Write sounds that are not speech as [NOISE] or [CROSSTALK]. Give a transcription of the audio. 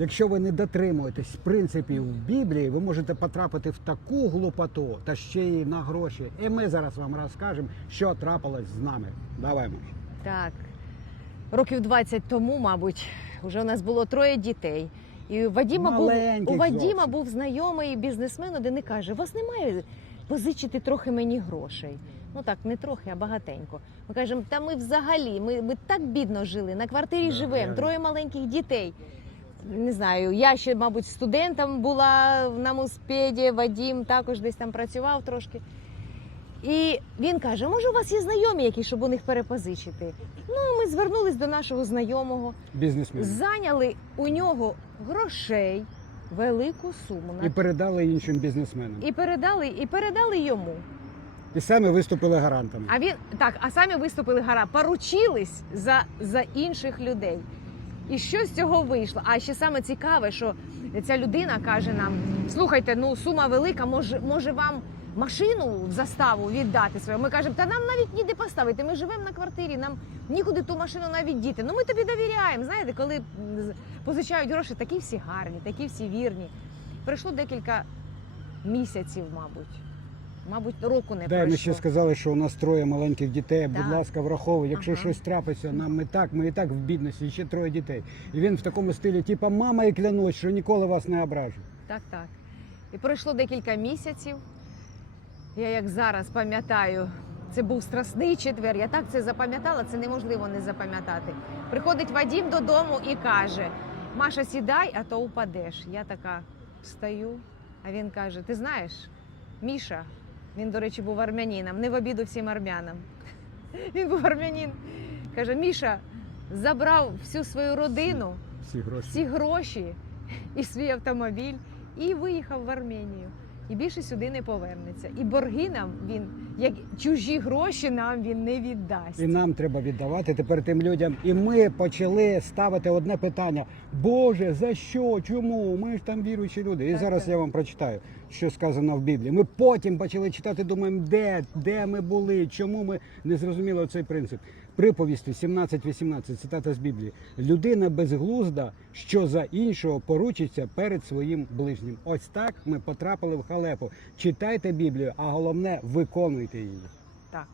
Якщо ви не дотримуєтесь принципів Біблії, ви можете потрапити в таку глупоту та ще й на гроші. І ми зараз вам розкажемо, що трапилось з нами. Давай, Маш. Так. Років 20 тому, мабуть, вже у нас було троє дітей. І у Вадіма, був, Маленьких у Вадіма зовсім. був знайомий бізнесмен, один і каже: у вас немає позичити трохи мені грошей. Ну так, не трохи, а багатенько. Ми кажемо, та ми взагалі, ми, ми так бідно жили, на квартирі Да, живемо, троє маленьких дітей. Не знаю, я ще, мабуть, студентом була на муспеді, Вадім також десь там працював трошки. І він каже: може, у вас є знайомі, які, щоб у них перепозичити? Ну, ми звернулись до нашого знайомого, Бізнесмен. зайняли у нього грошей, велику суму на І передали іншим бізнесменам. і передали, і передали йому. І самі виступили гарантами. А він так, а самі виступили гара, поручились за, за інших людей. І що з цього вийшло? А ще саме цікаве, що ця людина каже нам: слухайте, ну сума велика, може, може вам машину в заставу віддати свою. Ми кажемо, та нам навіть ніде поставити. Ми живемо на квартирі, нам нікуди ту машину навіть діти. Ну ми тобі довіряємо. Знаєте, коли позичають гроші, такі всі гарні, такі всі вірні. Пройшло декілька місяців, мабуть. Мабуть, року не Да, ми ще сказали, що у нас троє маленьких дітей. Будь ласка, враховуй, якщо Ага. щось трапиться, нам ми так, ми і так в бідності, і ще троє дітей. І він в такому стилі, типа, мама і клянусь, що ніколи вас не ображу. Так, так. І пройшло декілька місяців. Я як зараз пам'ятаю, це був страсний четвер. Я так це запам'ятала, це неможливо не запам'ятати. Приходить Вадім додому і каже: Маша, сідай, а то упадеш. Я така встаю, а він каже: Ти знаєш, Міша, він, до речі, був армянином, не в обіду всім армянам. [LAUGHS] Він був армянин. Каже: Міша забрав всю свою родину Всі гроші. всі гроші і свій автомобіль і виїхав в Арменію. І більше сюди не повернеться. І борги нам він, як чужі гроші, нам він не віддасть. І нам треба віддавати тепер тим людям. І ми почали ставити одне питання: Боже, за що? Чому? Ми ж там віруючі люди. І Так, зараз так. я вам прочитаю, що сказано в Біблії. Ми потім почали читати, думаємо, де, де ми були, чому ми не зрозуміли цей принцип. Приповісти 17-18, цитата з Біблії. Людина безглузда, що за іншого поручиться перед своїм ближнім. Ось так ми потрапили в халепу. Читайте Біблію, а головне виконуйте її. Так.